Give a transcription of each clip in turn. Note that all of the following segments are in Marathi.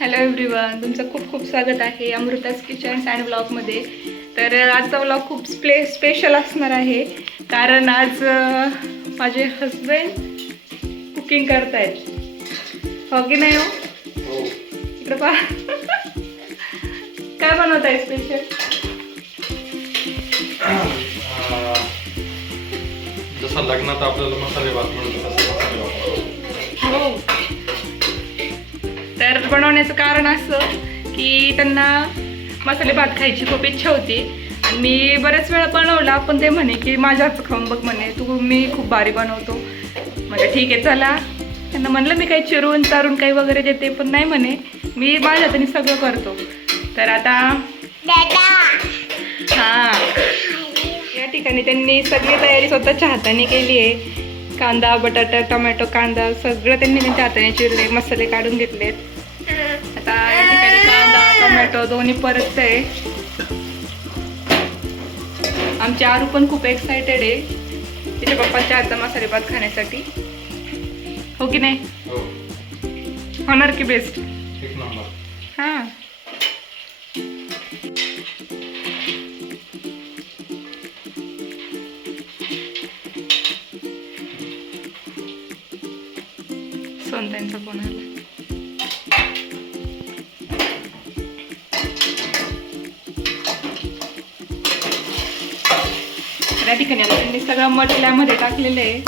हॅलो एव्हरीवन, तुमचं खूप खूप स्वागत आहे अमृताज किचन्स अँड ब्लॉगमध्ये. तर आजचा ब्लॉग खूप स्पेशल असणार आहे, कारण आज माझे हस्बंड कुकिंग करतायत. हो की नाही? हो. इकडे पहा. काय बनवत आहे स्पेशल? जसा लग्नात आपल्याला मसाले भात मिळतो तसा मसाले भात. हो. तर बनवण्याचं कारण असं की त्यांना मसाले भात खायची खूप इच्छा होती आणि मी बऱ्याच वेळा बनवला, पण ते म्हणे की माझ्या हातचं खाऊन बघ म्हणे, तू मी खूप भारी बनवतो. म्हणजे ठीक आहे चला. त्यांना म्हणलं मी काही चिरून चारून काही वगैरे देते, पण नाही म्हणे मी माझ्या हाताने सगळं करतो. तर आता हां, या ठिकाणी त्यांनी सगळी तयारी स्वतःच्या हाताने केली आहे. कांदा, बटाटा, टोमॅटो, कांदा सगळं त्यांनी त्यांच्या हाताने चिरले, मसाले काढून घेतलेत. आता या ठिकाणी कांदा टोमॅटो दोन्ही परत आहे. आमची आरू पण खूप एक्सायटेड आहे तिच्या पप्पाच्या हातचा मसाले भात खाण्यासाठी. हो की नाही? हो, होणार की बेस्ट. एक नंबर. हां, सोनताईंचा फोन आला. त्या ठिकाणी आता त्यांनी सगळं मटल्यामध्ये टाकलेलं आहे.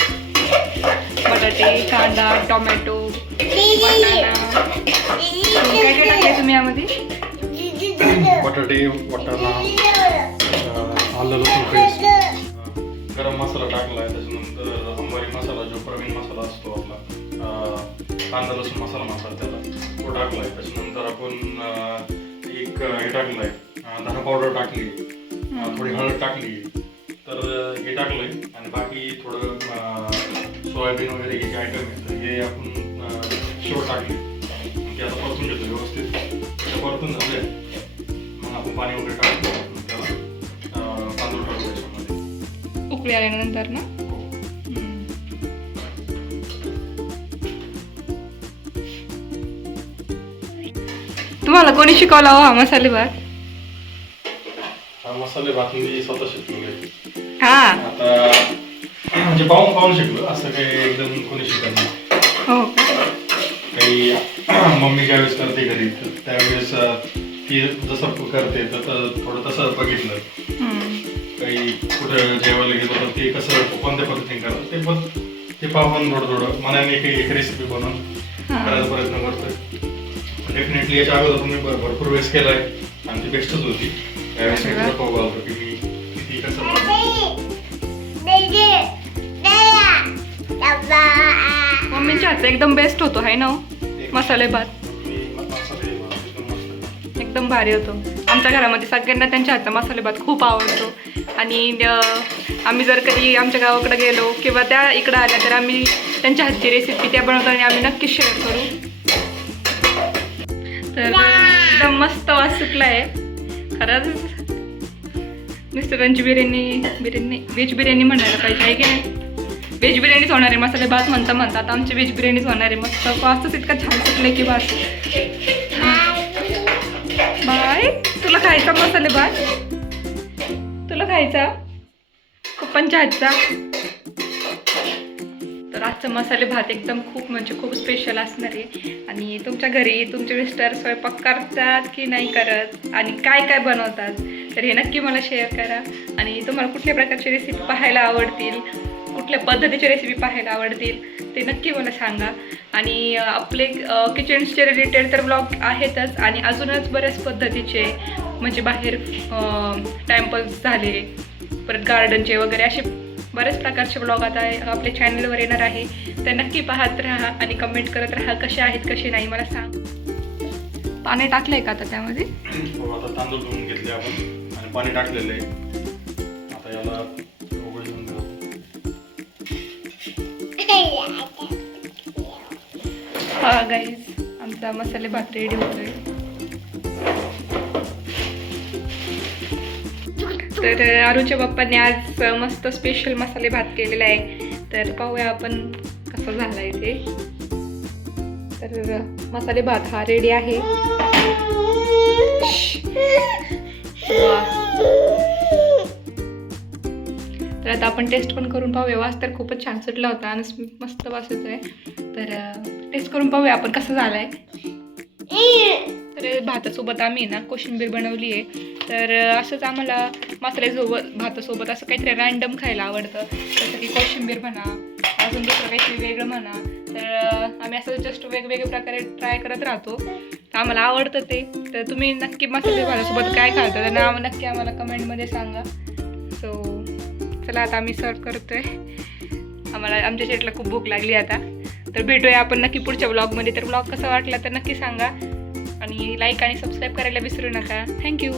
बटाटे, कांदा, टोमॅटो, वाटाणा. काय काय टाकले तुम्ही यामध्ये? बटाटे, वाटाणा, आलं लसूण पेस्ट, गरम मसाला टाकला आहे. त्याच्यानंतर अंबारी मसाला, जो प्रवीण मसाला असतो आपला, कांदा लसूण मसाला त्याला तो टाकला आहे. त्याच्यानंतर आपण एक हे टाकलं आहे, धना पावडर टाकली, थोडी हळद टाकली, तर हे टाकलं आहे. आणि बाकी थोडं सोयाबीन वगैरे हे जे आयटम आहेत हे आपण शेव टाकले. ते आता परतून घेतो व्यवस्थित. ते परतून झाले मग आपण पाणी वगैरे टाकतो, त्याला तांदूळ टाकतो त्याच्यामध्ये उकळी आल्यानंतर ना. तुम्हाला कोणी शिकवला हो हा मसाले भात? हा मसाले भात मी स्वतः शिकलो. हा, आता म्हणजे पाहून शिकलो, असं काही एकदम कोणी शिकत नाही. हो का? काही मम्मी ज्यावेळेस करते घरी तर त्यावेळेस ती जसं करते तर थोडं तसं बघितलं. काही कुठं जेवायला गेलो तर ते कसं कोणत्या पद्धतीने करतात ते पाहून थोडं मनाने काही एक रेसिपी बनवून करायचा प्रयत्न करतोय. डेफिनेटली याच्या अगोदर मी भरपूर वेळेस केलाय आणि ती बेस्टच होती. त्यावेळेस मी तुला पाहू घालतो की मी किती कसं मम्मीच्या हातचा एकदम बेस्ट होतो आहे ना हो? मसाले भात एकदम भारी होतो. आमच्या घरामध्ये सगळ्यांना त्यांच्या हातचा मसाले भात खूप आवडतो. आणि आम्ही जर कधी आमच्या गावाकडे गेलो किंवा त्या इकडं आल्या तर आम्ही त्यांच्या हातची रेसिपी त्या बनवतो आणि आम्ही नक्कीच शेअर करू. तर एकदम मस्त वास सुटला आहे खरंच. मिस्टरांची बिर्याणी व्हेज बिर्याणी म्हणायला पाहिजे आहे की नाही? व्हेज बिर्याणीच होणार आहे. मसाले भात म्हणतात आमची व्हेज बिर्याणीच होणार आहे. मस्त वासच इतका छान सुटलं की बस. बाय, तुला खायचा मसाले भात? तुला खायचा पप्पांच्या हातचा? तर आजचा मसाले भात एकदम खूप स्पेशल असणार आहे. आणि तुमच्या घरी तुमचे मिस्टर स्वयंपाक करतात की नाही करत आणि काय काय बनवतात तर हे नक्की मला शेअर करा. आणि तुम्हाला कुठल्या प्रकारची रेसिपी पाहायला आवडतील, कुठल्या पद्धतीची रेसिपी पाहायला आवडतील ते नक्की मला सांगा. आणि आपले किचन्सचे रिलेटेड तर ब्लॉग आहेतच आणि अजूनच बऱ्याच पद्धतीचे, म्हणजे बाहेर टाइमपास झाले, परत गार्डनचे वगैरे असे बरेच प्रकारचे ब्लॉग आता आपल्या चॅनलवर येणार आहे. तर नक्की पाहत राहा आणि कमेंट करत राहा कसे आहेत कसे नाही मला सांग. पाणी टाकलंय का आता त्यामध्ये? आता तांदूळ धुवून घेतले आपण आणि पाणी टाकलेलं आहे. आता याला उघडून घेऊ. हा गाईज, आमचा मसाले भात रेडी होतोय. तर आरूच्या बाप्पाने आज मस्त स्पेशल मसाले भात केलेला आहे. तर पाहूया आपण कसं झालाय ते. तर मसाले भात हा रेडी आहे. वा. तर आता आपण टेस्ट पण करून पाहूया. वास तर खूपच छान सुटला होता आणि मस्त वास येतोय. तर टेस्ट करून पाहूया आपण कसं झालंय. तर भातासोबत आम्ही ना कोशिंबीर बनवली आहे. तर असंच आम्हाला मसाल्यासोबत भातासोबत असं काहीतरी रँडम खायला आवडतं, जसं की कोशिंबीर म्हणा, अजून दुसरं काहीतरी वेगळं म्हणा. तर आम्ही असं जस्ट वेगवेगळ्या प्रकारे ट्राय करत राहतो. तर आम्हाला आवडतं ते. तर तुम्ही नक्की मसाले भातासोबत काय खाता तर नाव नक्की आम्हाला कमेंटमध्ये सांगा. सो चला आता आम्ही सर्व करतोय. आम्हाला आमच्या शेटला खूप भूक लागली आता. तर भेटूया आपण नक्की पुढच्या व्लॉगमध्ये. तर व्लॉग कसा वाटला तर नक्की सांगा आणि लाईक आणि सबस्क्राईब करायला विसरू नका. थँक्यू.